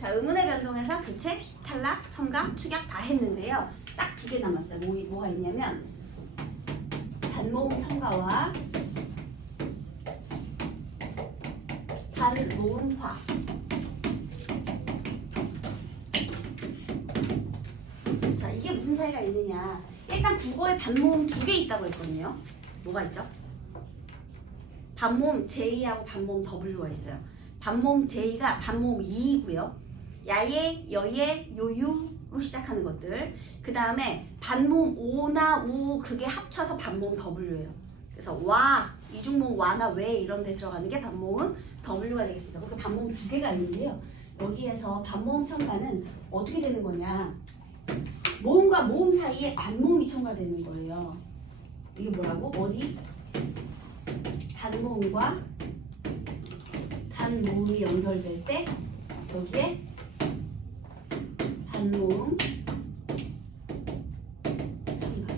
자, 의문의 변동에서 교체, 탈락, 첨가, 축약 다 했는데요. 딱 두 개 남았어요. 뭐가 있냐면 단모음 첨가와 단모음화. 자, 이게 무슨 차이가 있느냐. 일단 국어에 반모음 두 개 있다고 했거든요. 뭐가 있죠? 반모음 J하고 반모음 W가 있어요. 반모음 J가 반모음 E이고요. 야예, 여예, 요유로 시작하는 것들. 그 다음에 반모음 오나 우 그게 합쳐서 반모음 W예요. 그래서 와, 이중모음 와나 왜 이런 데 들어가는 게 반모음 W가 되겠습니다. 그렇게 반모음 두 개가 있는데요. 여기에서 반모음 첨가는 어떻게 되는 거냐. 모음과 모음 사이에 반모음이 첨가되는 거예요. 이게 뭐라고? 어디? 단모음과 단모음이 연결될 때 여기에 단모음 첨가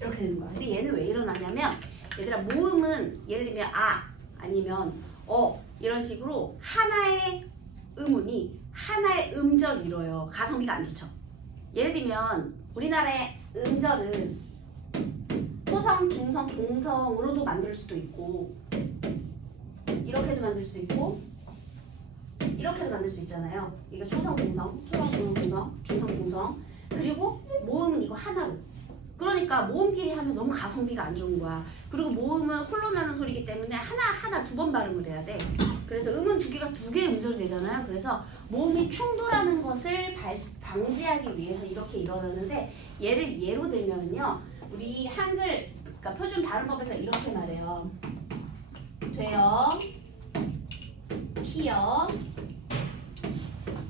이렇게 되는 거야. 근데 얘는 왜 일어나냐면 얘들아 모음은 예를 들면 아니면 이런 식으로 하나의 음운이 하나의 음절 이뤄요. 가성비가 안 좋죠. 예를 들면 우리나라의 음절은 소성, 중성, 종성으로도 만들 수도 있고 이렇게도 만들 수 있고 이렇게도 만들 수 있잖아요. 이게 초성, 중성, 초성, 중성, 중성, 중성. 그리고 모음은 이거 하나로. 그러니까 모음끼리 하면 너무 가성비가 안 좋은 거야. 그리고 모음은 홀로 나는 소리이기 때문에 하나 두 번 발음을 해야 돼. 그래서 음은 두 개가 두 개의 음절이 되잖아요. 그래서 모음이 충돌하는 것을 방지하기 위해서 이렇게 일어나는데 예로 들면요. 우리 한글 그러니까 표준 발음법에서 이렇게 말해요. 돼요, 피요,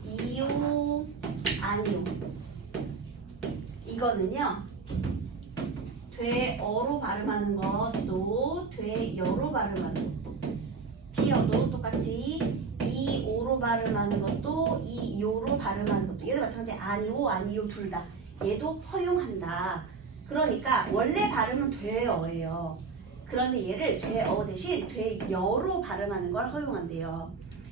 이요, 아니요. 이거는요. 돼어로 발음하는 것도 돼여로 발음하는 것도 피어도 똑같이 이오로 발음하는 것도 이요로 발음하는 것도 얘도 마찬가지 아니오 아니요 둘 다 얘도 허용한다. 그러니까 원래 발음은 돼어예요. 그런데 얘를 돼어 대신 돼여로 발음하는 걸 허용한대요.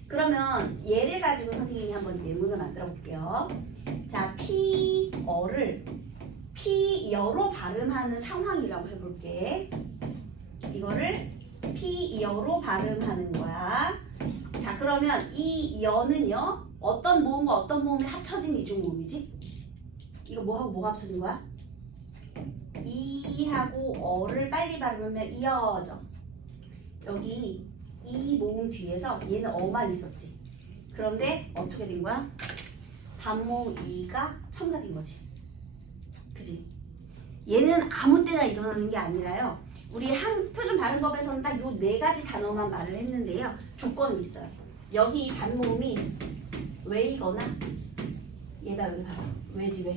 그러면 얘를 가지고 선생님이 한번 예문을 만들어 볼게요. 자, 피어를 피여로 발음하는 상황이라고 해볼게. 이거를 피여로 발음하는 거야. 자, 그러면 이 여는요 어떤 모음과 어떤 모음이 합쳐진 이중모음이지? 이거 뭐하고 뭐가 합쳐진 거야? 이하고 어를 빨리 발음하면 이어져. 여기 이 모음 뒤에서 얘는 어만 있었지. 그런데 어떻게 된 거야? 반모음 이가 첨가된 거지. 그지? 얘는 아무 때나 일어나는 게 아니라요. 우리 표준 발음법에서는 딱 요 네 가지 단어만 말을 했는데요. 조건이 있어요. 여기 이 반모음이 왜이거나 얘가 여기 봐봐. 왜지 왜.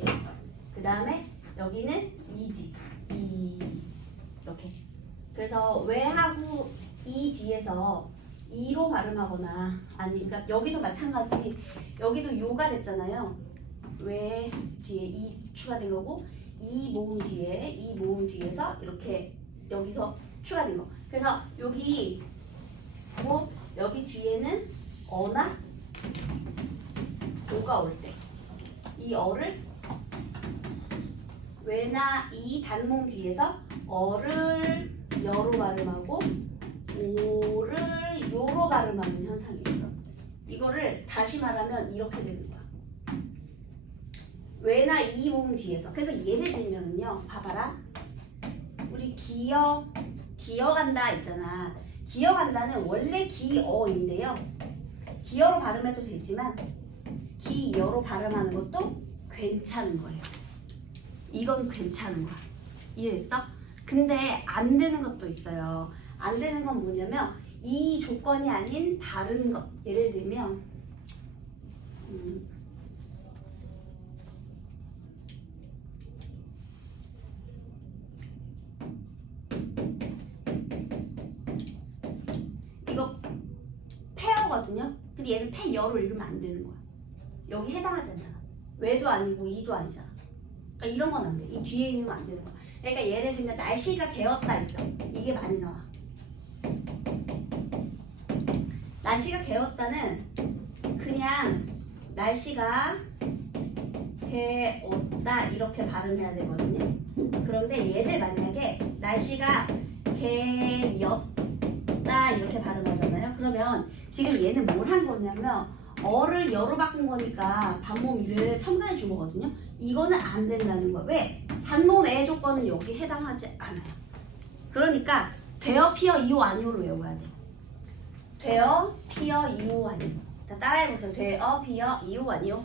그 다음에 여기는 이지. 이 이렇게. 그래서 왜하고 이 뒤에서 이로 발음하거나 아니 그러니까 여기도 마찬가지. 여기도 요가 됐잖아요. 왜 뒤에 이 추가된 거고 이 모음 뒤에서 이렇게 여기서 추가된 거. 그래서 여기 여기 뒤에는 어나 오가 올 때 이 어를 왜나 이 단모음 뒤에서 어를 여로 발음하고 오를 요로 발음하는 현상이에요. 이거를 다시 말하면 이렇게 되는 거야. 왜나 이 모음 뒤에서. 그래서 예를 들면은요. 봐봐라. 우리 기어간다 있잖아. 기어간다는 원래 기어인데요. 기어로 발음해도 되지만 기여로 발음하는 것도 괜찮은 거예요. 이건 괜찮은 거야. 이해됐어? 근데 안 되는 것도 있어요. 안 되는 건 뭐냐면 이 조건이 아닌 다른 것. 예를 들면 이거 페어거든요. 근데 얘는 페여로 읽으면 안 되는 거야. 여기 해당하지 않잖아. 왜도 아니고 이도 아니잖아. 그러니까 이런 건 안 돼. 이 뒤에 있는 건 안 되는 거야. 그러니까 예를 들면 날씨가 개었다 있죠. 이게 많이 나와. 날씨가 개었다는 그냥 날씨가 개었다 이렇게 발음해야 되거든요. 그런데 얘를 만약에 날씨가 개였다 이렇게 발음하잖아요. 그러면 지금 얘는 뭘 한 거냐면 어를 여로 바꾼 거니까 반몸 이를 첨가해 준 거거든요. 이거는 안 된다는 거예요. 왜? 반몸의 조건은 여기 해당하지 않아요. 그러니까 되어 피어 이오 아니오로 외워야 돼. 되어 피어 이오 아니오. 자, 따라해보세요. 되어 피어 이오 아니오.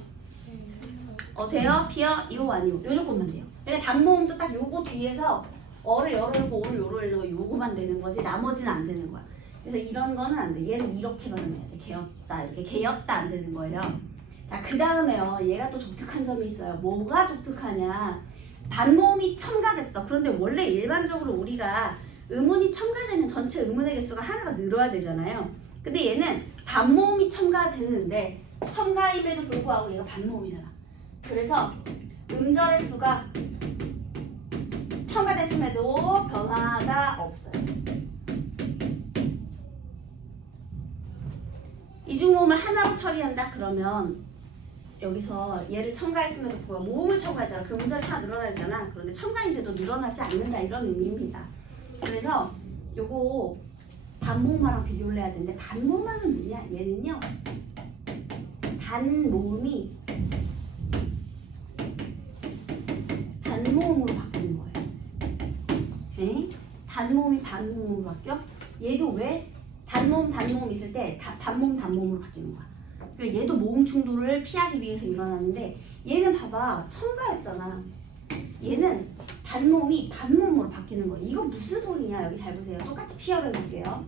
되어 피어 이오 아니오. 요 조건만 돼요. 그러니까 단모음도 딱 요거 뒤에서 어를 열어 읽고 오를 요로 읽고 요거만 되는 거지 나머지는 안 되는 거야. 그래서 이런 거는 안 돼. 얘는 이렇게 발음해야 돼. 개였다 이렇게 개였다 안 되는 거예요. 자, 그 다음에요. 얘가 또 독특한 점이 있어요. 뭐가 독특하냐? 단모음이 첨가됐어. 그런데 원래 일반적으로 우리가 음운이 첨가되면 전체 음운의 개수가 하나가 늘어야 되잖아요. 근데 얘는 반모음이 첨가됐는데 첨가임에도 불구하고 얘가 반모음이잖아. 그래서 음절의 수가 첨가됐음에도 변화가 없어요. 이중모음을 하나로 처리한다 그러면 여기서 얘를 첨가했음에도 불구하고 모음을 첨가했잖아. 그 음절이 하나 늘어나잖아. 그런데 첨가인데도 늘어나지 않는다 이런 의미입니다. 그래서 요거 반모음화랑 비교를 해야 되는데 반모음화는 뭐냐? 얘는요 단모음이 단모음으로 바뀌는 거예요. 네? 단모음이 반모음으로 바뀌어? 얘도 왜? 단모음 있을 때 단모음으로 바뀌는 거야. 그러니까 얘도 모음 충돌을 피하기 위해서 일어나는데 얘는 봐봐 첨가였잖아. 얘는 단모음이 반모음으로 바뀌는 거야. 이거 무슨 소리냐? 여기 잘 보세요. 똑같이 피어를 해볼게요.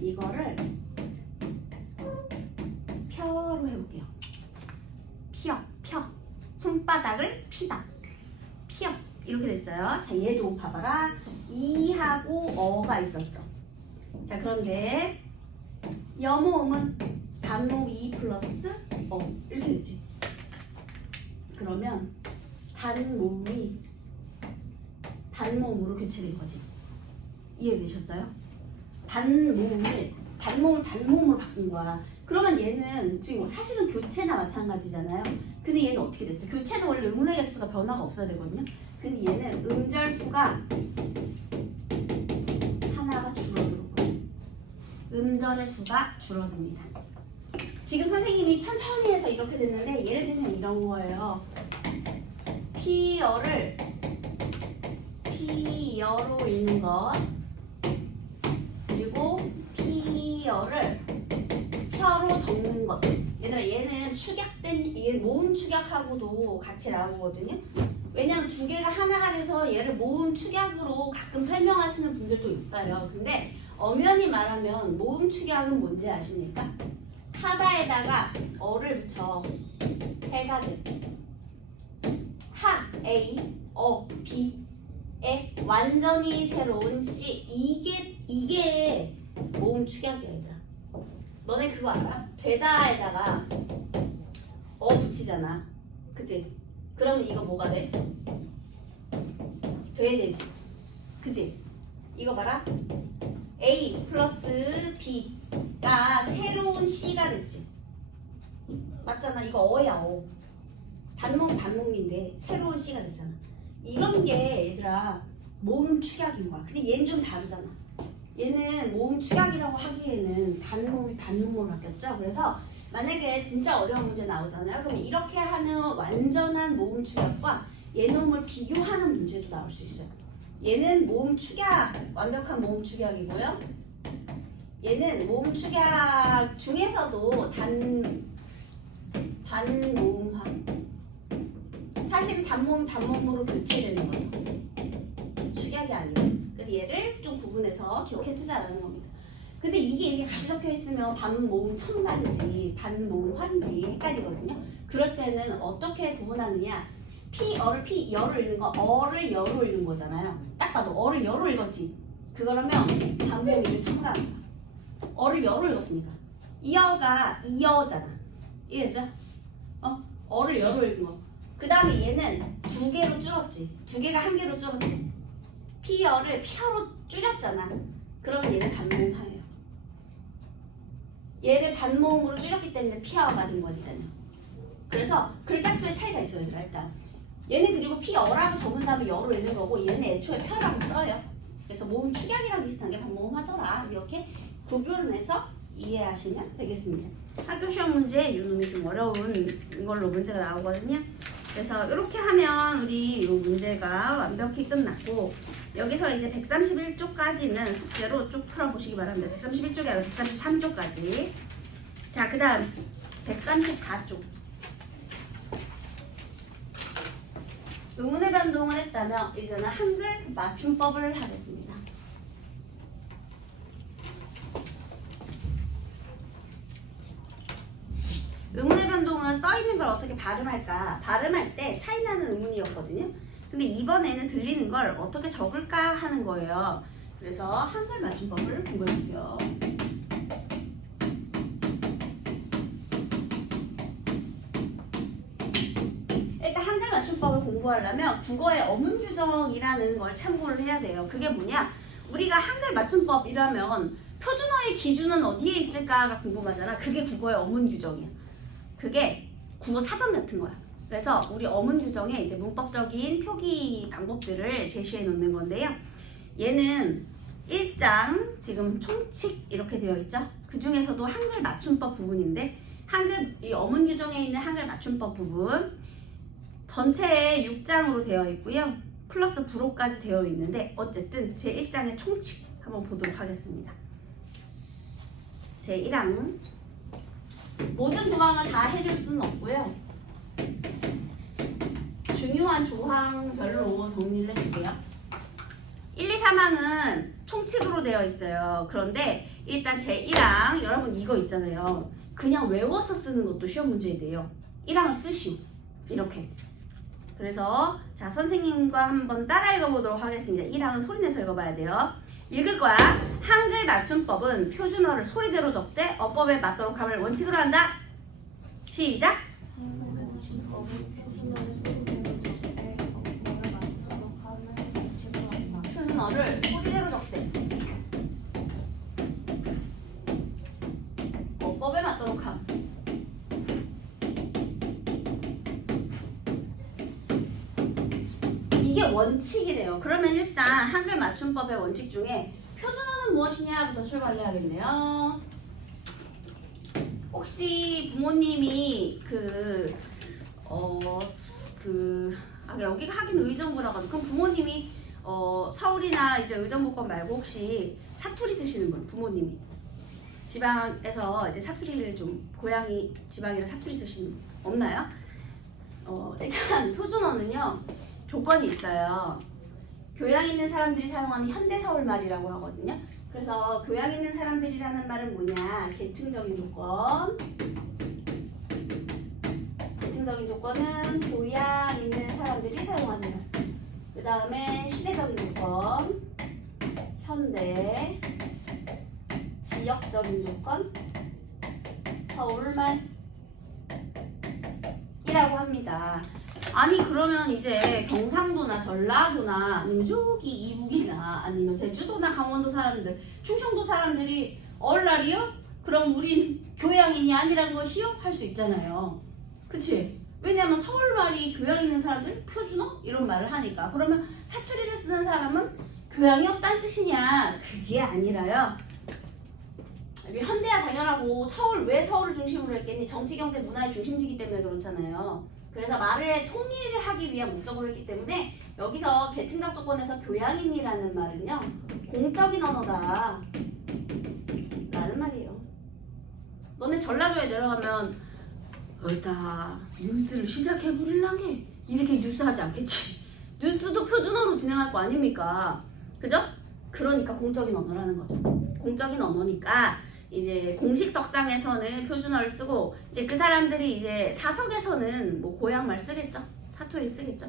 이거를 펴로 해볼게요. 펴. 손바닥을 피다. 피어. 이렇게 됐어요. 자, 얘도 봐봐라. 이하고 어가 있었죠. 자, 그런데 여모음은 단모음 2 플러스 어 이렇게 됐지. 그러면 단모음이 단모음으로 교체된 거지. 이해되셨어요? 단모음을 단모음으로 바꾼 거야. 그러면 얘는 지금 사실은 교체나 마찬가지잖아요. 근데 얘는 어떻게 됐어? 교체는 원래 음운의 개수가 변화가 없어야 되거든요. 근데 얘는 음절 수가 하나가 줄어들고 음절의 수가 줄어듭니다. 지금 선생님이 천천히 해서 이렇게 됐는데 예를 들면 이런 거예요. 피어를 피어로 읽는 것 그리고 피어를 혀로 적는 것. 얘들아 얘는 축약된 얘 모음 축약하고도 같이 나오거든요. 왜냐면 두 개가 하나가 돼서 얘를 모음 축약으로 가끔 설명하시는 분들도 있어요. 근데 엄연히 말하면 모음 축약은 뭔지 아십니까? 하다에다가 어를 붙여 해가 돼. 하, A, B 에 완전히 새로운 C 이게 모음 축약이야 얘들아. 너네 그거 알아? 되다에다가 붙이잖아. 그치? 그러면 이거 뭐가 돼? 되지. 그치? 이거 봐라. A 플러스 B가 새로운 C가 됐지. 맞잖아. 이거 어야 어. 단모음인데 새로운 C가 됐잖아. 이런 게 얘들아 모음 축약인 거야. 근데 얘는 좀 다르잖아. 얘는 모음 축약이라고 하기에는 단모음이 단모음으로 바뀌었죠. 그래서 만약에 진짜 어려운 문제 나오잖아요. 그럼 이렇게 하는 완전한 모음 축약과 얘놈을 비교하는 문제도 나올 수 있어요. 얘는 모음 축약, 완벽한 모음 축약이고요. 얘는 모음 축약 중에서도 단모음화. 사실은 단모음으로 교체되는 거죠. 축약이 아니에요. 그래서 얘를 좀 구분해서 기억해 두자라는 겁니다. 근데 이게 같이 적혀 있으면 반모음 첨가인지 반모음 활인지 헷갈리거든요. 그럴 때는 어떻게 구분하느냐? 피어를 여로 읽는 거 어를 여로 읽는 거잖아요. 딱 봐도 어를 여로 읽었지. 그러면 반모음을 첨가하는 거야. 어를 여로 읽었으니까 이어가 이어잖아. 이해했어요? 어를 여로 읽은 거. 그 다음에 얘는 두 개로 줄었지. 두 개가 한 개로 줄었지. 피어를 펴로 줄였잖아. 그러면 얘는 반모음화예요. 얘를 반모음으로 줄였기 때문에 피아어가 된 거니까요. 그래서 글자 수의 차이가 있어요, 얘들아, 일단. 얘는 그리고 피어라고 적은 다음에 여로 읽는 거고 얘는 애초에 펴라고 써요. 그래서 모음 축약이랑 비슷한 게 반모음 하더라. 이렇게 구별을 해서 이해하시면 되겠습니다. 학교 시험 문제 이놈이 좀 어려운 걸로 문제가 나오거든요. 그래서 이렇게 하면 우리 이 문제가 완벽히 끝났고 여기서 이제 131쪽까지는 숙제로 쭉 풀어보시기 바랍니다. 131쪽이 아니라 133쪽까지. 자, 그 다음 134쪽. 의문의 변동을 했다면 이제는 한글 맞춤법을 하겠습니다. 의문의 변동은 써있는 걸 어떻게 발음할까? 발음할 때 차이나는 의문이었거든요. 근데 이번에는 들리는 걸 어떻게 적을까 하는 거예요. 그래서 한글 맞춤법을 공부해볼게요. 일단 한글 맞춤법을 공부하려면 국어의 어문 규정이라는 걸 참고를 해야 돼요. 그게 뭐냐? 우리가 한글 맞춤법이라면 표준어의 기준은 어디에 있을까가 궁금하잖아. 그게 국어의 어문 규정이야. 그게 국어 사전 같은 거야. 그래서 우리 어문 규정에 이제 문법적인 표기 방법들을 제시해 놓는 건데요. 얘는 1장 지금 총칙 이렇게 되어 있죠. 그 중에서도 한글 맞춤법 부분인데 한글 이 어문 규정에 있는 한글 맞춤법 부분 전체에 6장으로 되어 있고요. 플러스 부로까지 되어 있는데 어쨌든 제 1장의 총칙 한번 보도록 하겠습니다. 제 1항 모든 조항을 다 해줄 수는 없고요. 중요한 조항별로 정리를 해줄게요. 1, 2, 3항은 총칙으로 되어 있어요. 그런데 일단 제 1항 여러분 이거 있잖아요. 그냥 외워서 쓰는 것도 시험 문제인데요. 1항을 쓰시오. 이렇게. 그래서 자 선생님과 한번 따라 읽어보도록 하겠습니다. 1항은 소리내서 읽어봐야 돼요. 읽을 거야. 한글 맞춤법은 표준어를 소리대로 적되 어법에 맞도록 함을 원칙으로 한다. 시작. 표준어를 소리대로 적되 어법에 맞도록 함. 이게 원칙이래요. 그러면 일단 한글 맞춤법의 원칙 중에 표준어는 무엇이냐부터 출발해야겠네요. 혹시 부모님이 여기가 하긴 의정부라 가지고 그럼 부모님이 서울이나 이제 의정부권 말고 혹시 사투리 쓰시는 분 부모님이 지방에서 이제 사투리를 좀 고향이 지방이라 사투리 쓰시는 분 없나요? 일단 표준어는요 조건이 있어요. 교양 있는 사람들이 사용하는 현대 서울말이라고 하거든요. 그래서 교양 있는 사람들이라는 말은 뭐냐? 계층적인 조건. 계층적인 조건은 교양 있는 사람들이 사용하는 말. 그 다음에 시대적인 조건. 현대. 지역적인 조건. 서울말이라고 합니다. 아니 그러면 이제 경상도나 전라도나 아니면 저기 이북이나 아니면 제주도나 강원도 사람들 충청도 사람들이 얼라리요? 그럼 우린 교양인이 아니란 것이요? 할 수 있잖아요. 그치? 왜냐면 서울말이 교양 있는 사람들 표준어? 이런 말을 하니까 그러면 사투리를 쓰는 사람은 교양이 없다는 뜻이냐? 그게 아니라요. 현대야 당연하고 왜 서울을 중심으로 했겠니? 정치, 경제, 문화의 중심지기 때문에 그렇잖아요. 그래서 말을 통일을 하기 위한 목적으로 했기 때문에 여기서 계층적 조건에서 교양인이라는 말은요 공적인 언어다 라는 말이에요. 너네 전라도에 내려가면 어따 뉴스를 시작해버릴랑게 이렇게 뉴스 하지 않겠지. 뉴스도 표준어로 진행할 거 아닙니까? 그죠? 그러니까 공적인 언어라는 거죠. 공적인 언어니까 이제 공식석상에서는 표준어를 쓰고 이제 그 사람들이 이제 사석에서는 뭐 고향말 쓰겠죠. 사투리 쓰겠죠.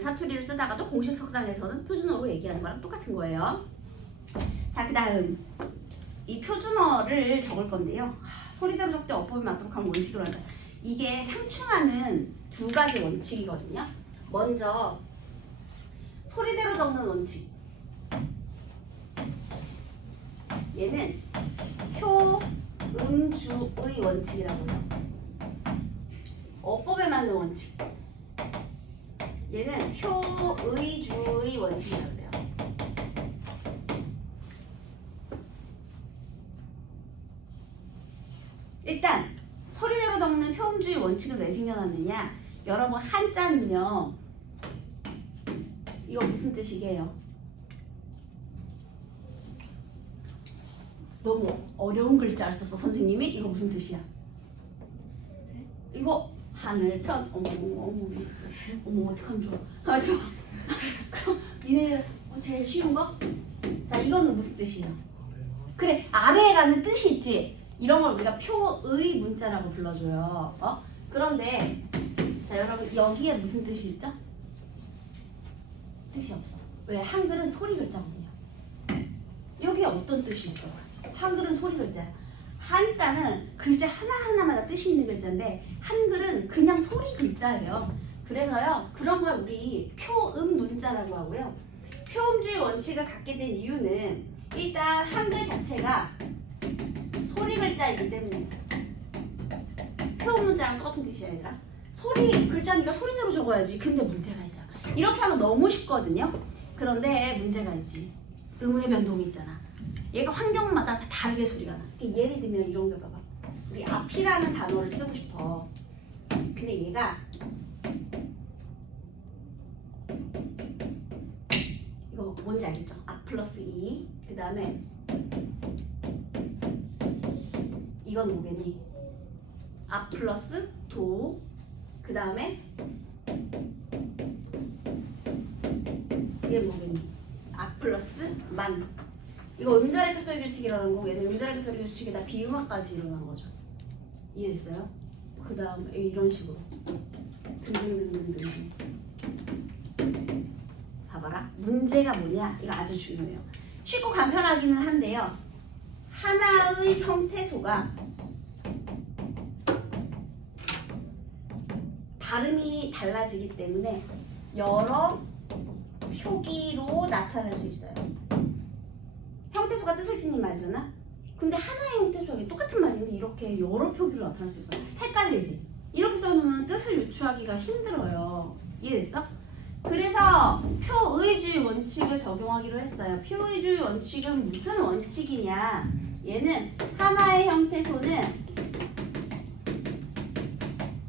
사투리를 쓰다가도 공식석상에서는 표준어로 얘기하는 거랑 똑같은 거예요. 자, 그 다음 이 표준어를 적을 건데요. 소리대로 적되 어법에 맞도록 하면 원칙으로 한다. 이게 상충하는 두 가지 원칙이거든요. 먼저 소리대로 적는 원칙. 얘는 표, 음 표음주의 원칙이라고 해요. 어법에 맞는 원칙. 얘는 표의주의 원칙이라고 그래요. 일단 소리내고 적는 표음주의 원칙을 왜 생겨났느냐? 여러분 한자는요. 이거 무슨 뜻이게요? 너무 어려운 글자를 썼어 선생님이. 이거 무슨 뜻이야? 이거 하늘 천 어머 어떡하면 좋아. 가만있어. 그럼 니네 제일 쉬운 거? 자 이거는 무슨 뜻이야? 그래 아래라는 뜻이 있지. 이런 걸 우리가 표의 문자라고 불러줘요. 그런데 자 여러분 여기에 무슨 뜻이 있죠? 뜻이 없어. 왜? 한글은 소리 글자거든요. 여기에 어떤 뜻이 있어? 한글은 소리 글자야. 한자는 글자 하나하나마다 뜻이 있는 글자인데 한글은 그냥 소리 글자예요. 그래서요 그런 걸 우리 표음 문자라고 하고요. 표음주의 원칙을 갖게 된 이유는 일단 한글 자체가 소리 글자이기 때문에. 표음 문자랑 똑같은 뜻이야 얘들아. 소리 글자니까 소리대로 적어야지. 근데 문제가 있어요. 이렇게 하면 너무 쉽거든요. 그런데 문제가 있지. 음의 변동이 있잖아. 얘가 환경마다 다 다르게 소리가 나. 예를 들면 이런 거 봐봐. 우리 앞이라는 단어를 쓰고 싶어. 근데 얘가 이거 뭔지 알겠죠? 앞 플러스 이. 그 다음에 이건 뭐겠니? 앞 플러스 도. 그 다음에 이게 뭐겠니? 앞 플러스 만. 이거 음절의 소리 규칙이 일어난 거고 얘는 음절의 소리 규칙에다 비음화까지 일어난 거죠. 이해됐어요? 그 다음에 이런 식으로 등등등등등. 봐봐라. 문제가 뭐냐? 이거 아주 중요해요. 쉽고 간편하기는 한데요. 하나의 형태소가 발음이 달라지기 때문에 여러 표기로 나타날 수 있어요. 형태소가 뜻을 지닌 말이잖아. 근데 하나의 형태소가 똑같은 말인데 이렇게 여러 표기로 나타날 수 있어. 헷갈리지? 이렇게 써놓으면 뜻을 유추하기가 힘들어요. 이해됐어? 그래서 표의주의 원칙을 적용하기로 했어요. 표의주의 원칙은 무슨 원칙이냐? 얘는 하나의 형태소는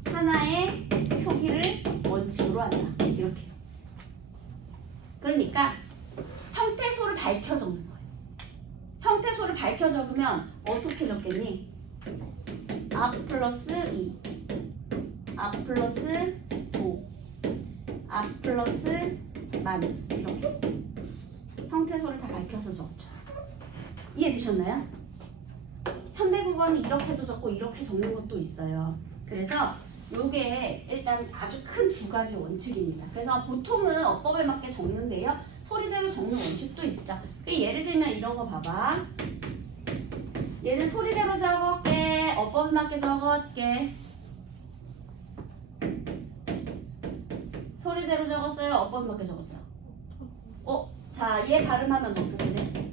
하나의 표기를 원칙으로 한다. 이렇게. 그러니까 형태소를 밝혀 적는 거예요. 형태소를 밝혀 적으면 어떻게 적겠니? 앞 플러스 2, 앞 플러스 5, 앞 플러스 만. 이렇게 형태소를 다 밝혀서 적죠. 이해되셨나요? 현대국어는 이렇게도 적고 이렇게 적는 것도 있어요. 그래서 요게 일단 아주 큰 두 가지 원칙입니다. 그래서 보통은 어법에 맞게 적는데요. 소리대로 적는 원칙도 있죠. 예를 들면 이런 거 봐봐. 얘는 소리대로 적을게. 어법에 맞게 적을게. 소리대로 적었어요? 어법에 맞게 적었어요? 자, 얘 발음하면 어떻게 돼?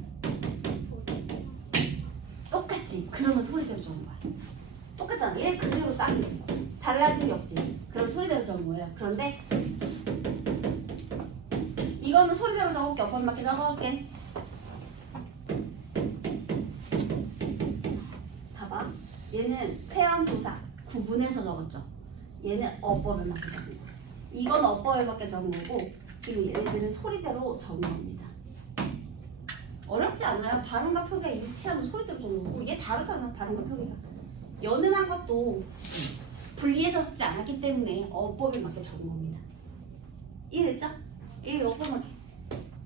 똑같지? 그러면 소리대로 적은 거야. 똑같잖아. 얘 그대로 딱이지. 달라진 게 없지. 그럼 소리대로 적은 거예요. 그런데 이거는 소리대로 적을게. 어법에 맞게 적을게. 봐봐. 얘는 세안도사 구분해서 적었죠. 얘는 어법에 맞게 적은 거야. 이건 어법에 맞게 적은 거고 지금 얘네들은 소리대로 적은 겁니다. 어렵지 않아요. 발음과 표기가 일치하면 소리대로 적는 거고 얘 다르잖아. 발음과 표기가. 연음한 것도 분리해서 적지 않았기 때문에 어법에 맞게 적은 겁니다. 이해됐죠? 이 어법에 맞게.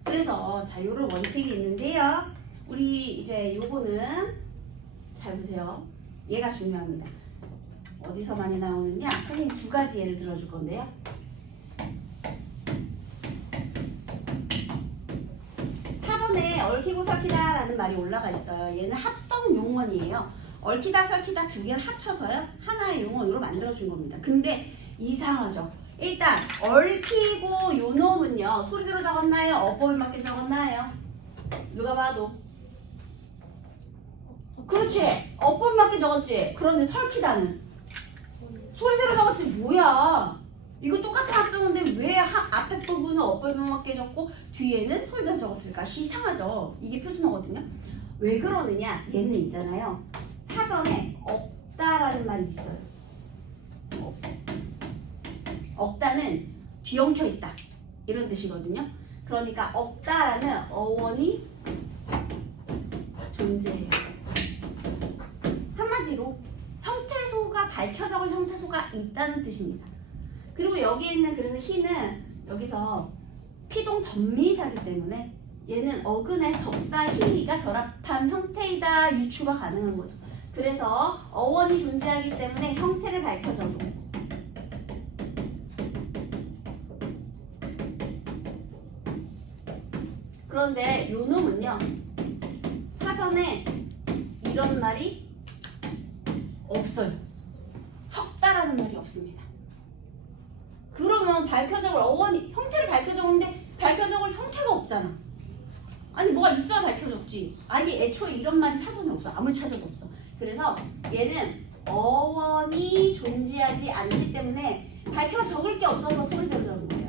그래서 자 요런 원칙이 있는데요. 우리 이제 요거는 잘 보세요. 얘가 중요합니다. 어디서 많이 나오느냐? 선생님 두 가지 예를 들어줄 건데요. 사전에 얽히고 설키다라는 말이 올라가 있어요. 얘는 합성 용언이에요. 얽히다 설키다 두 개를 합쳐서요 하나의 용언으로 만들어준 겁니다. 근데 이상하죠. 일단 얽히고 요놈은요 소리대로 적었나요? 어법에 맞게 적었나요? 누가 봐도 그렇지. 어법에 맞게 이렇게 적었지? 그런데 설키다는 소리대로 적었지 뭐야? 이거 똑같은 합성인데 왜 앞에 부분은 어법밖에 적고 뒤에는 소리대로 적었을까? 이상하죠? 이게 표준어거든요. 왜 그러느냐? 얘는 있잖아요. 사전에 없다라는 말이 있어요. 없다는 뒤엉켜 있다 이런 뜻이거든요. 그러니까 없다라는 어원이 존재해요. 한마디로 형태소가 밝혀 적을 형태소가 있다는 뜻입니다. 그리고 여기에 있는 그래서 희는 여기서 피동 전미사이기 때문에 얘는 어근의 접사 희가 결합한 형태이다 유추가 가능한 거죠. 그래서 어원이 존재하기 때문에 형태를 밝혀줘도 그런데 요 놈은요 사전에 이런 말이 없어요. 섞다라는 말이 없습니다. 그러면 밝혀적을 어원이 형태를 밝혀적는데 밝혀적을 형태가 없잖아. 아니 뭐가 있어야 밝혀졌지. 아니 애초에 이런 말이 사전에 없어. 아무리 찾아도 없어. 그래서 얘는 어원이 존재하지 않기 때문에 밝혀 적을 게 없어서 소리대로 적은 거예요.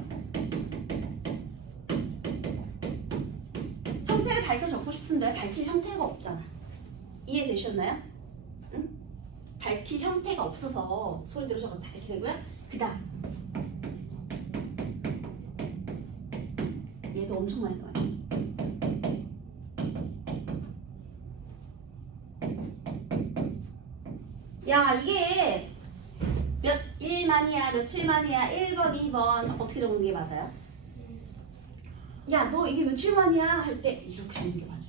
형태를 밝혀 적고 싶은데 밝힐 형태가 없잖아. 이해되셨나요? 응? 밝힐 형태가 없어서 소리대로 적었다 이렇게 되고요. 그 다음 얘도 엄청 많이 나와요. 야 이게 몇 일만이야 며칠만이야 1번 2번 어떻게 적는 게 맞아요? 야 너 이게 며칠만이야 할 때 이렇게 적는 게 맞아요.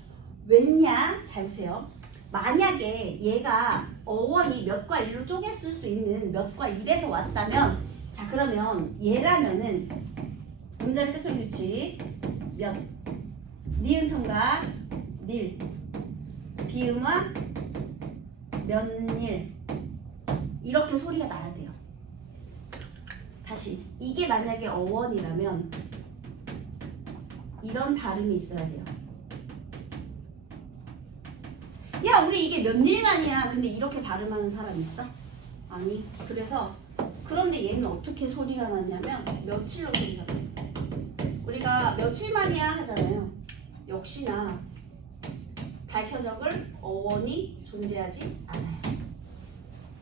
왜냐? 잘 보세요. 만약에 얘가 어원이 몇과 1로 쪼갰을 수 있는 몇과 1에서 왔다면 자 그러면 얘라면은 문자의 끝소리 규칙 몇 니은 청각 닐 비음화 몇일 이렇게 소리가 나야 돼요. 다시 이게 만약에 어원이라면 이런 발음이 있어야 돼요. 야 우리 이게 몇일만이야 근데 이렇게 발음하는 사람 있어? 아니 그래서 그런데 얘는 어떻게 소리가 났냐면 며칠로 소리가 나요. 우리가 며칠만이야 하잖아요. 역시나 밝혀적을 어원이 존재하지 않아요.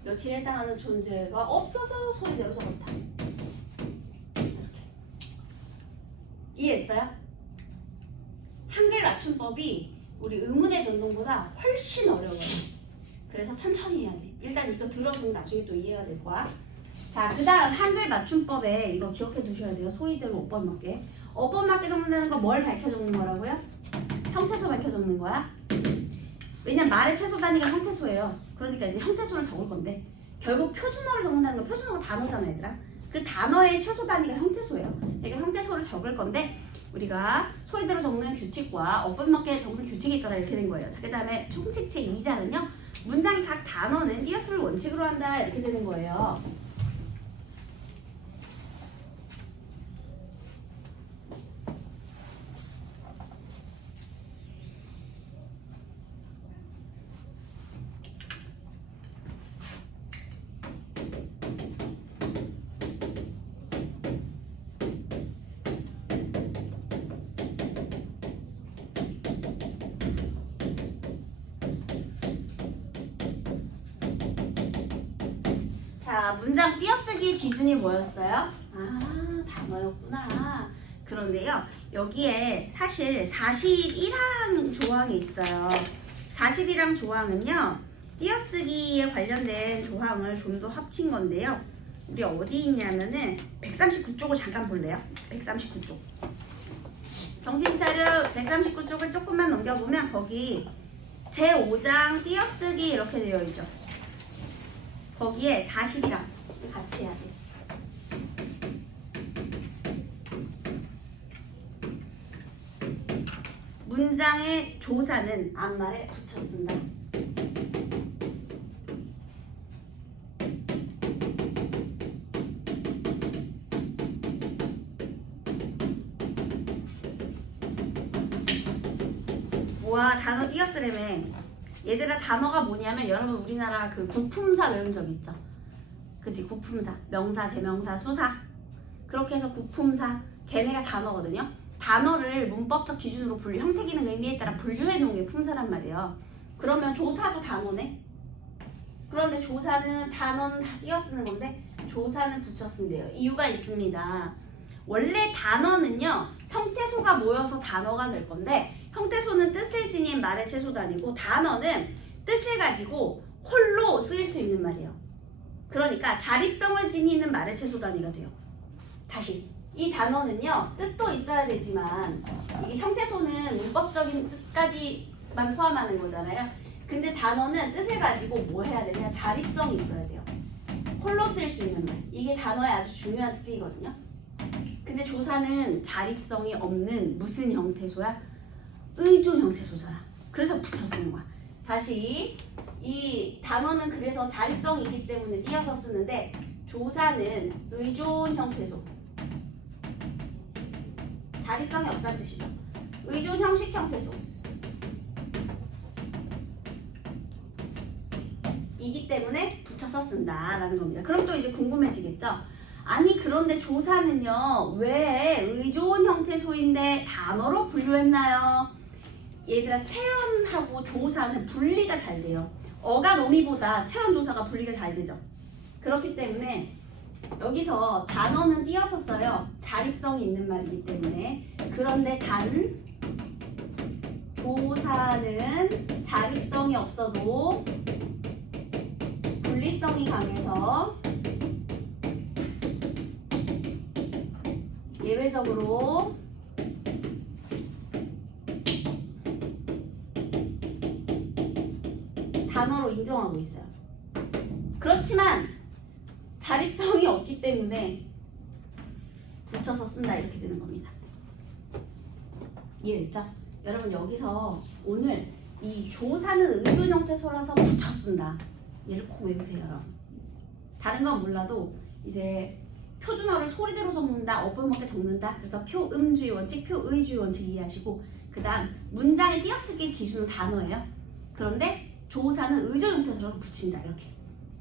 며칠에 해당하는 존재가 없어서 소리대로 적었다. 이렇게. 이해했어요? 한글 맞춤법이 우리 의문의 변동보다 훨씬 어려워요. 그래서 천천히 해야 돼. 일단 이거 들어주면 나중에 또 이해가 될 거야. 자, 그 다음 한글 맞춤법에 이거 기억해 두셔야 돼요. 소리대로 어법 맞게. 어법 맞게 적는다는 거 뭘 밝혀 적는 거라고요? 형태소 밝혀 적는 거야. 왜냐면 말의 최소 단위가 형태소예요. 그러니까 이제 형태소를 적을 건데 결국 표준어를 적는다는 건 표준어가 단어잖아 얘들아. 그 단어의 최소 단위가 형태소예요. 그러니까 형태소를 적을 건데 우리가 소리대로 적는 규칙과 어법 맞게 적는 규칙이 있더라 이렇게 된 거예요. 자, 그 다음에 총칙 제2장은요. 문장 각 단어는 띄어쓰기를 원칙으로 한다 이렇게 되는 거예요. 자, 문장 띄어쓰기 기준이 뭐였어요? 아, 단어였구나. 그런데요, 여기에 사실 41항 조항이 있어요. 41항 조항은요, 띄어쓰기에 관련된 조항을 좀 더 합친 건데요. 우리 어디 있냐면은 139쪽을 잠깐 볼래요? 139쪽. 정신 차려 139쪽을 조금만 넘겨보면 거기 제5장 띄어쓰기 이렇게 되어 있죠. 거기에 40이랑 같이 해야 돼. 문장의 조사는 앞말에 붙여 쓴다. 와, 단어 띄어쓰려면 얘들아 단어가 뭐냐면 여러분 우리나라 그 구품사 외운 적 있죠? 그치? 구품사, 명사, 대명사, 수사 그렇게 해서 구품사 걔네가 단어거든요. 단어를 문법적 기준으로 분류, 형태, 기능, 의미에 따라 분류해 놓은 게 품사란 말이에요. 그러면 조사도 단어네? 그런데 조사는 단어는 다 띄어 쓰는 건데 조사는 붙여 쓴대요. 이유가 있습니다. 원래 단어는요 형태소가 모여서 단어가 될 건데 형태소는 뜻을 지닌 말의 채소단이고 단어는 뜻을 가지고 홀로 쓰일 수 있는 말이에요. 그러니까 자립성을 지니는 말의 채소단위가 돼요. 다시 이 단어는요 뜻도 있어야 되지만 이게 형태소는 문법적인 뜻까지만 포함하는 거잖아요. 근데 단어는 뜻을 가지고 뭐 해야 되냐? 자립성이 있어야 돼요. 홀로 쓸 수 있는 말. 이게 단어의 아주 중요한 특징이거든요. 근데 조사는 자립성이 없는 무슨 형태소야? 의존 형태소잖아. 그래서 붙여 쓰는 거야. 다시 이 단어는 그래서 자립성이 있기 때문에 띄어서 쓰는데 조사는 의존 형태소. 자립성이 없다는 뜻이죠. 의존 형식 형태소. 이기 때문에 붙여서 쓴다라는 겁니다. 그럼 또 이제 궁금해지겠죠? 아니 그런데 조사는요 왜 의존 형태소인데 단어로 분류했나요? 얘들아 체언하고 조사는 분리가 잘 돼요. 어가 노미보다 체언 조사가 분리가 잘 되죠. 그렇기 때문에 여기서 단어는 띄어서 써요. 자립성이 있는 말이기 때문에. 그런데 단 조사는 자립성이 없어도 분리성이 강해서 예외적으로 단어로 인정하고 있어요. 그렇지만 자립성이 없기 때문에 붙여서 쓴다 이렇게 되는 겁니다. 이해됐죠? 여러분 여기서 오늘 이 조사는 의존 형태소라서 붙여 쓴다. 얘를 꼭 외우세요. 다른 건 몰라도 이제 표준어를 소리대로 적는다, 어법먹게 적는다. 그래서 표음주의 원칙, 표의주의 원칙 이해하시고 그 다음 문장에 띄어쓰기 기준은 단어예요. 그런데 조사는 의존 형태소로 붙인다 이렇게.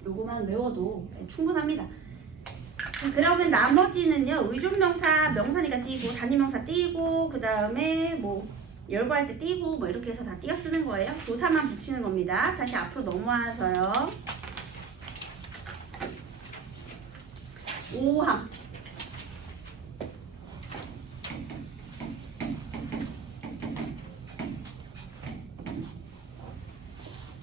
요거만 외워도 충분합니다. 자, 그러면 나머지는요 의존명사, 명사니까 띄고 단위명사 띄고 그 다음에 뭐 열거할 때 띄고 뭐 이렇게 해서 다 띄어 쓰는 거예요. 조사만 붙이는 겁니다. 다시 앞으로 넘어와서요. 5항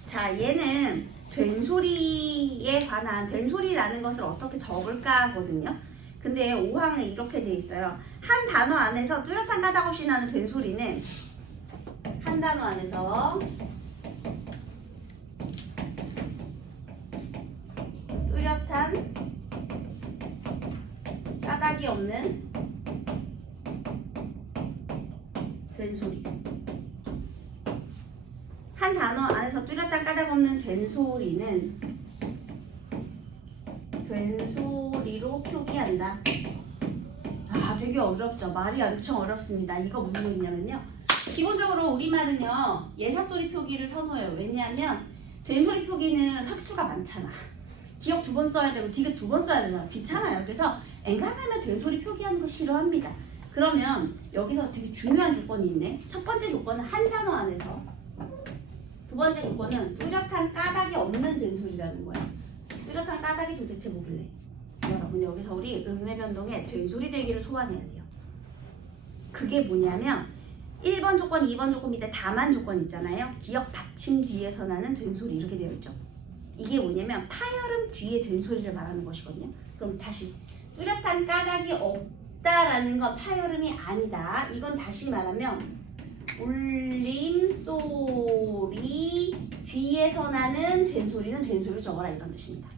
자 얘는 된소리에 관한 된소리라는 것을 어떻게 적을까 하거든요. 근데 5항은 이렇게 돼 있어요. 한 단어 안에서 뚜렷한 까닭 없이 나는 된소리는 한 단어 안에서 뚜렷한 까닭이 없는 된소리. 한 단어 안에서 뚜렷한 까닭 없는 된소리는 된소리로 표기한다. 아 되게 어렵죠. 말이 엄청 어렵습니다. 이거 무슨 의미냐면요. 기본적으로 우리말은요 예사소리 표기를 선호해요. 왜냐하면 된소리 표기는 획수가 많잖아. 기억 2번 써야 되고 디귿 2번 써야 되잖아. 귀찮아요. 그래서 엔간하면 된소리 표기하는 거 싫어합니다. 그러면 여기서 되게 중요한 조건이 있네. 첫 번째 조건은 한 단어 안에서, 두 번째 조건은 뚜렷한 까닭이 없는 된소리라는 거야. 뚜렷한 까닭이 도대체 뭐길래? 여러분 여기서 우리 음례변동에 된소리 되기를 소환해야 돼요. 그게 뭐냐면 1번 조건, 2번 조건 밑에 다만 조건 있잖아요. 기억 받침 뒤에서 나는 된소리 이렇게 되어 있죠. 이게 뭐냐면 파열음 뒤에 된소리를 말하는 것이거든요. 그럼 다시 뚜렷한 까닭이 없다라는 건 파열음이 아니다. 이건 다시 말하면 울림소리 뒤에서 나는 된소리는 된소리를 적어라 이런 뜻입니다.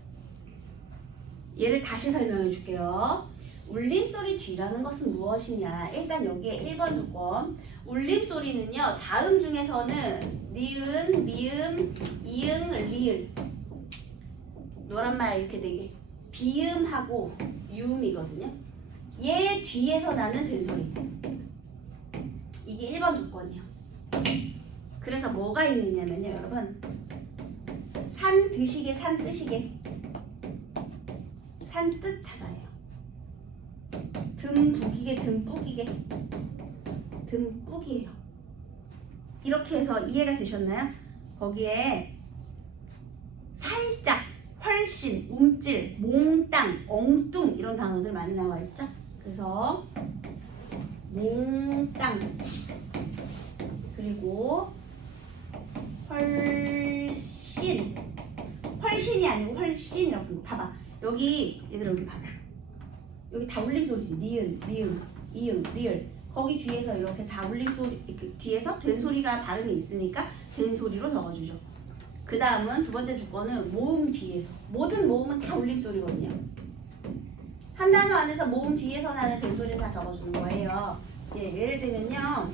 얘를 다시 설명해 줄게요. 울림소리 뒤라는 것은 무엇이냐? 일단 여기에 1번 조건. 울림소리는요 자음 중에서는 니은, 미음, 이응, 리을 노란 말 이렇게 되게 비음하고 유음이거든요. 얘 뒤에서 나는 된소리. 이게 1번 조건이에요. 그래서 뭐가 있느냐면요, 여러분. 산 드시게 산 뜨시게 산 뜻하다예요. 듬 부기게 듬 뿌기게 듬 뿌기예요. 이렇게 해서 이해가 되셨나요? 거기에 살짝, 훨씬, 움찔, 몽땅, 엉뚱 이런 단어들 많이 나와 있죠? 그래서 몽땅 그리고 훨씬, 훨씬이 아니고 훨씬이라고 쓰는 거 봐봐. 여기 얘들아 여기 봐봐. 여기 다 울림 소리지. 니은, 미음, 이응, 리을. 거기 뒤에서 이렇게 다 울림 소리, 뒤에서 된 소리가 발음이 있으니까 된 소리로 적어주죠. 그 다음은 두 번째 주거는 모음 뒤에서. 모든 모음은 다 울림 소리거든요. 한 단어 안에서 모음 뒤에서 나는 된 소리를 다 적어주는 거예요. 예, 예를 들면요.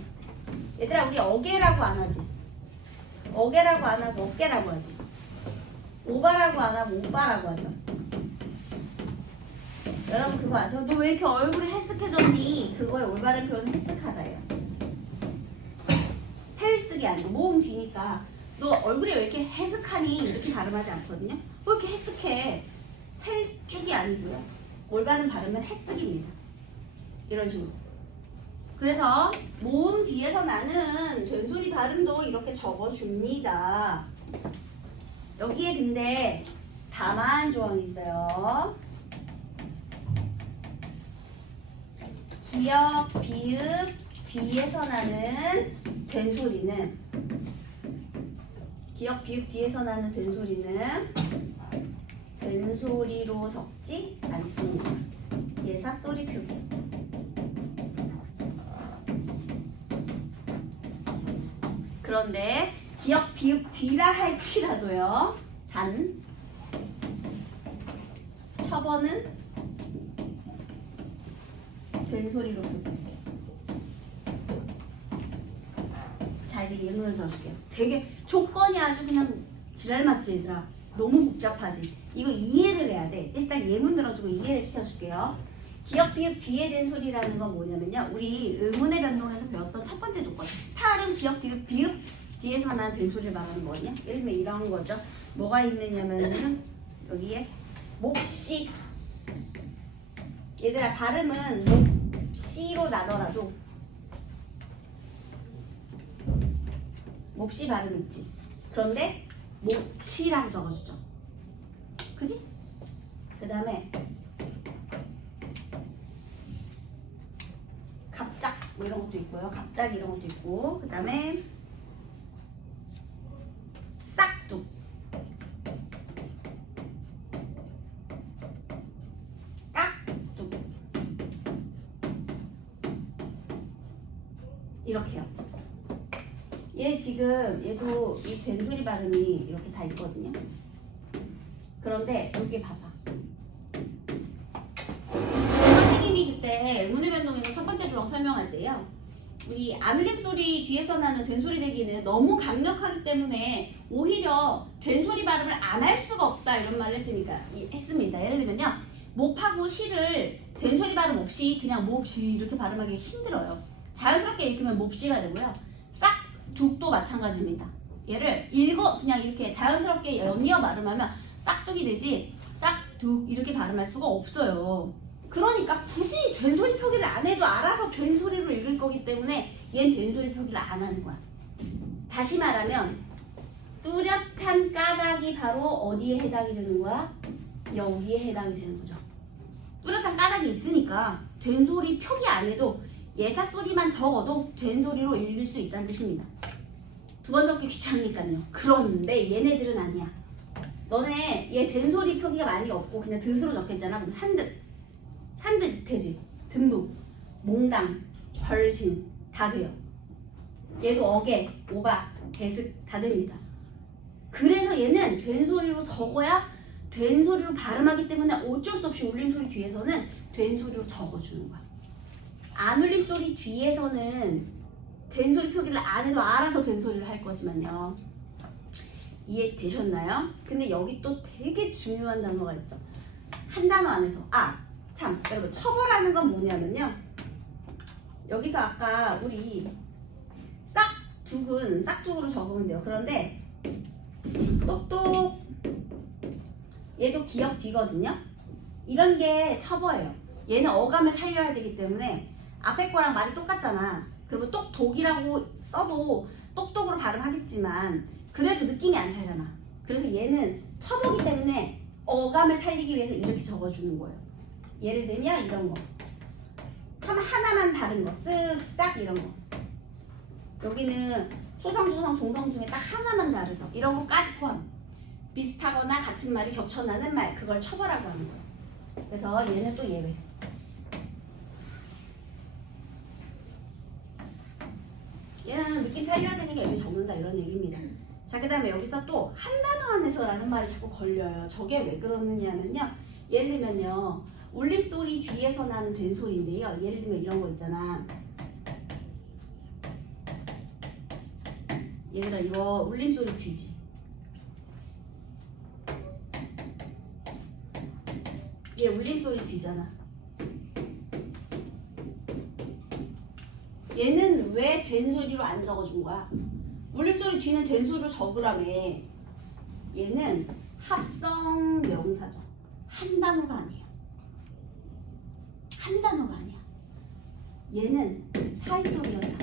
얘들아 우리 어게라고 안 하지. 어게라고 안 하고 어깨라고 하지. 오바라고 안 하고 오빠라고 하죠. 여러분 그거 아세요? 너 왜 이렇게 얼굴이 헬쓱해졌니? 그거의 올바른 표현은 헬쓱하다예요. 헬쓱이 아니고 모음 뒤니까 너 얼굴이 왜 이렇게 헬쓱하니? 이렇게 발음하지 않거든요. 왜 이렇게 헬쓱해? 헬쭉이 아니고요. 올바른 발음은 헬쓱입니다. 이런 식으로. 그래서 모음 뒤에서 나는 된소리 발음도 이렇게 적어줍니다. 여기에 근데 다만 조항이 있어요. 기역, 비읍 뒤에서 나는 된소리는 기역, 비읍 뒤에서 나는 된소리는 된소리로 적지 않습니다. 예사소리 표기. 그런데 기역, 비읍 뒤라 할지라도요. 단 첫 번은 된소리로 표기. 자 이제 예문을 들어줄게요. 되게 조건이 아주 그냥 지랄맞지 얘들아. 너무 복잡하지. 이거 이해를 해야 돼. 일단 예문 들어주고 이해를 시켜줄게요. 기역, 비읍 뒤에 된 소리라는 건 뭐냐면요. 우리 의문의 변동에서 배웠던 첫 번째 조건. 팔은 기역, 비읍 뒤에서 난 된 소리를 말하는 거거든요. 예를 들면 이런 거죠. 뭐가 있느냐면은 여기에 몹시. 얘들아 발음은 몹시로 나더라도 몹시 발음 있지. 그런데 몹시라고 적어주죠. 그지? 그 다음에 갑작 뭐 이런 것도 있고요. 갑자기 이런 것도 있고 그 다음에 싹둑 깍둑 이렇게요. 얘 지금 얘도 이 된소리 발음이 이렇게 다 있거든요. 그런데 여기 봐봐. 선생님이 그때 의문의 변동에서 첫 번째 조항 설명할 때요. 우리 안울림 소리 뒤에서 나는 된소리 내기는 너무 강력하기 때문에 오히려 된소리 발음을 안 할 수가 없다 이런 말을 했습니다. 예를 들면요. 몹하고 시를 된소리 발음 없이 그냥 몹시 이렇게 발음하기 힘들어요. 자연스럽게 읽으면 몹시가 되고요. 싹둑도 마찬가지입니다. 얘를 그냥 이렇게 자연스럽게 연이어 발음하면 싹둑이 되지 싹둑 이렇게 발음할 수가 없어요. 그러니까 굳이 된소리 표기를 안 해도 알아서 된소리로 읽을 거기 때문에 얘는 된소리 표기를 안 하는 거야. 다시 말하면 뚜렷한 까닭이 바로 어디에 해당이 되는 거야? 여기에 해당이 되는 거죠. 뚜렷한 까닭이 있으니까 된소리 표기 안 해도 예사소리만 적어도 된소리로 읽을 수 있다는 뜻입니다. 두 번 적기 귀찮으니까요. 그런데 얘네들은 아니야. 너네 얘 된소리 표기가 많이 없고 그냥 뜻으로 적혀있잖아. 그럼 산뜻 되지. 듬북, 몽당, 훨씬 다 돼요. 얘도 어게, 오바, 대습 다 됩니다. 그래서 얘는 된소리로 적어야 된소리로 발음하기 때문에 어쩔 수 없이 울림소리 뒤에서는 된소리로 적어주는 거야. 안 울림 소리 뒤에서는 된소리 표기를 안 해도 알아서 된소리를 할 거지만요. 이해되셨나요? 근데 여기 또 되게 중요한 단어가 있죠. 한 단어 안에서 참 여러분 처벌하는 건 뭐냐면요. 여기서 아까 우리 둑은 싹둑으로 적으면 돼요. 그런데 똑똑 얘도 기역 뒤거든요. 이런 게 첩어예요. 얘는 어감을 살려야 되기 때문에 앞에 거랑 말이 똑같잖아. 그러면 똑독이라고 써도 똑똑으로 발음하겠지만 그래도 느낌이 안 살잖아. 그래서 얘는 첩어기 때문에 어감을 살리기 위해서 이렇게 적어주는 거예요. 예를 들면 이런 거 하나만 다른 거 쓱싹 이런 거. 여기는 초성, 중성, 종성 중에 딱 하나만 다르죠. 이런 거까지 포함. 비슷하거나 같은 말이 겹쳐나는 말, 그걸 첩어라고 하는 거예요. 그래서 얘는 또 예외. 얘는 느낌 살려야 되니까 여기 적는다 이런 얘기입니다. 자, 그 다음에 여기서 또 한 단어 안에서라는 말이 자꾸 걸려요. 저게 왜 그러느냐면요. 예를 들면요. 울림소리 뒤에서 나는 된소리인데요. 예를 들면 이런 거 있잖아. 얘들아 이거 울림소리 뒤지. 얘 울림소리 뒤잖아. 얘는 왜 된소리로 안 적어준 거야? 울림소리 뒤는 된소리로 적으라며. 얘는 합성 명사죠. 한 단어가 아니에요. 한 단어가 아니야. 얘는 사이소리 현상.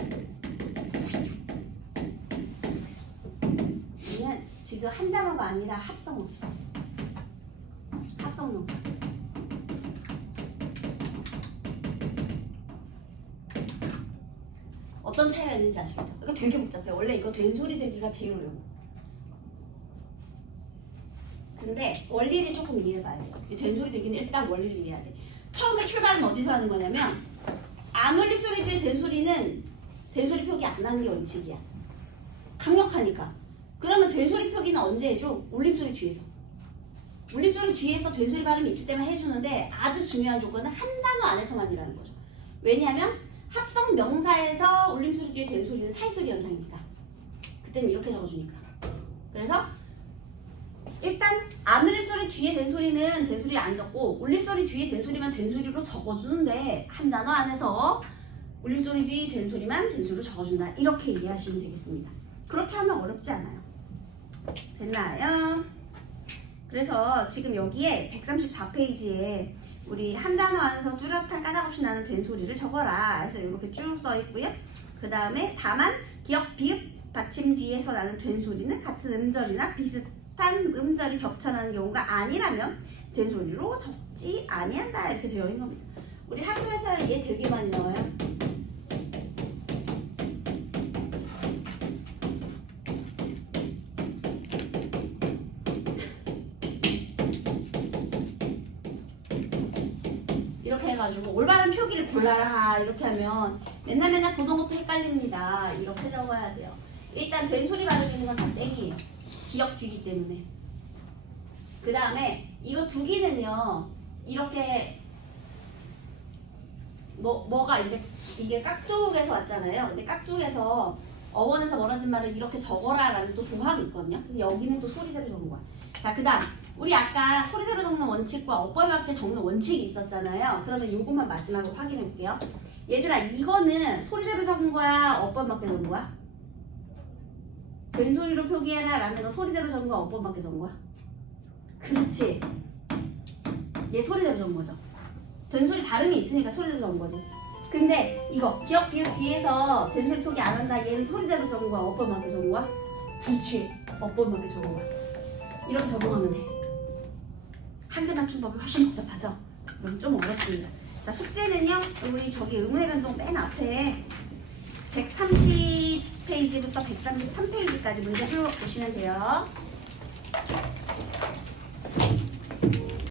얘는 지금 한 단어가 아니라 합성 명사. 어떤 차이가 있는지 아시겠죠? 그러니까 되게 복잡해. 원래 이거 된소리 되기가 제일 어려워. 근데 원리를 조금 이해해봐야 돼요. 이 된소리 되기는 일단 원리를 이해해야 돼. 처음에 출발은 어디서 하는 거냐면 안 울림 소리 뒤에 된소리는 된소리 표기 안 하는 게 원칙이야. 강력하니까. 그러면 된소리 표기는 언제 해줘? 울림소리 뒤에서. 울림소리 뒤에서 된소리 발음이 있을 때만 해주는데 아주 중요한 조건은 한 단어 안에서만이라는 거죠. 왜냐하면 합성 명사에서 울림소리 뒤에 된소리는 사이소리 현상이니까. 그때는 이렇게 적어주니까. 그래서 일단 안 울림소리 뒤에 된소리는 된소리 안 적고 울림소리 뒤에 된소리만 된소리로 적어주는데 한 단어 안에서 울림소리 뒤에 된소리만 된소리로 적어준다. 이렇게 이해하시면 되겠습니다. 그렇게 하면 어렵지 않아요. 됐나요? 그래서 지금 여기에 134페이지에 우리 한 단어 안에서 뚜렷한 까닭없이 나는 된소리를 적어라. 그래서 이렇게 쭉 써 있고요. 그 다음에 다만 기역, 비읍, 받침 뒤에서 나는 된소리는 같은 음절이나 비슷한 음절이 겹쳐나는 경우가 아니라면 된소리로 적지 아니한다. 이렇게 되어 있는 겁니다. 우리 학교에서 얘 되게 많이 나와요. 이렇게 해가지고 올바른 표기를 골라라 이렇게 하면 맨날 보던 것도 헷갈립니다. 이렇게 적어야 돼요. 일단 된소리 발음 있는 건 다 땡이에요. 기역 뒤기 때문에. 그 다음에 이거 두기는요. 이렇게 뭐가 이제 이게 깍두기에서 왔잖아요. 근데 깍두기에서 어원에서 멀어진 말을 이렇게 적어라 라는 또 조항이 있거든요. 근데 여기는 또 소리대로 적은 거야. 자, 그 다음 우리 아까 소리대로 적는 원칙과 어법에 맞게 적는 원칙이 있었잖아요. 그러면 요것만 마지막으로 확인해 볼게요. 얘들아 이거는 소리대로 적은 거야? 어법에 맞게 적은 거야? 된소리로 표기해라 라는 거 소리대로 적은 거야? 어법에 맞게 적은 거야? 그렇지. 얘 소리대로 적은 거죠. 된소리 발음이 있으니까 소리대로 적은 거지. 근데 이거 기역 비읍 뒤에서 된소리 표기 안 한다. 얘는 소리대로 적은 거야? 어법에 맞게 적은 거야? 그렇지. 어법에 맞게 적은 거야. 이렇게 적용하면 돼. 한글 맞춤법이 훨씬 복잡하죠? 이건 좀 어렵습니다. 자, 숙제는요. 우리 저기 의문의 변동 맨 앞에 130페이지부터 133페이지까지 문제 풀어보시면 돼요.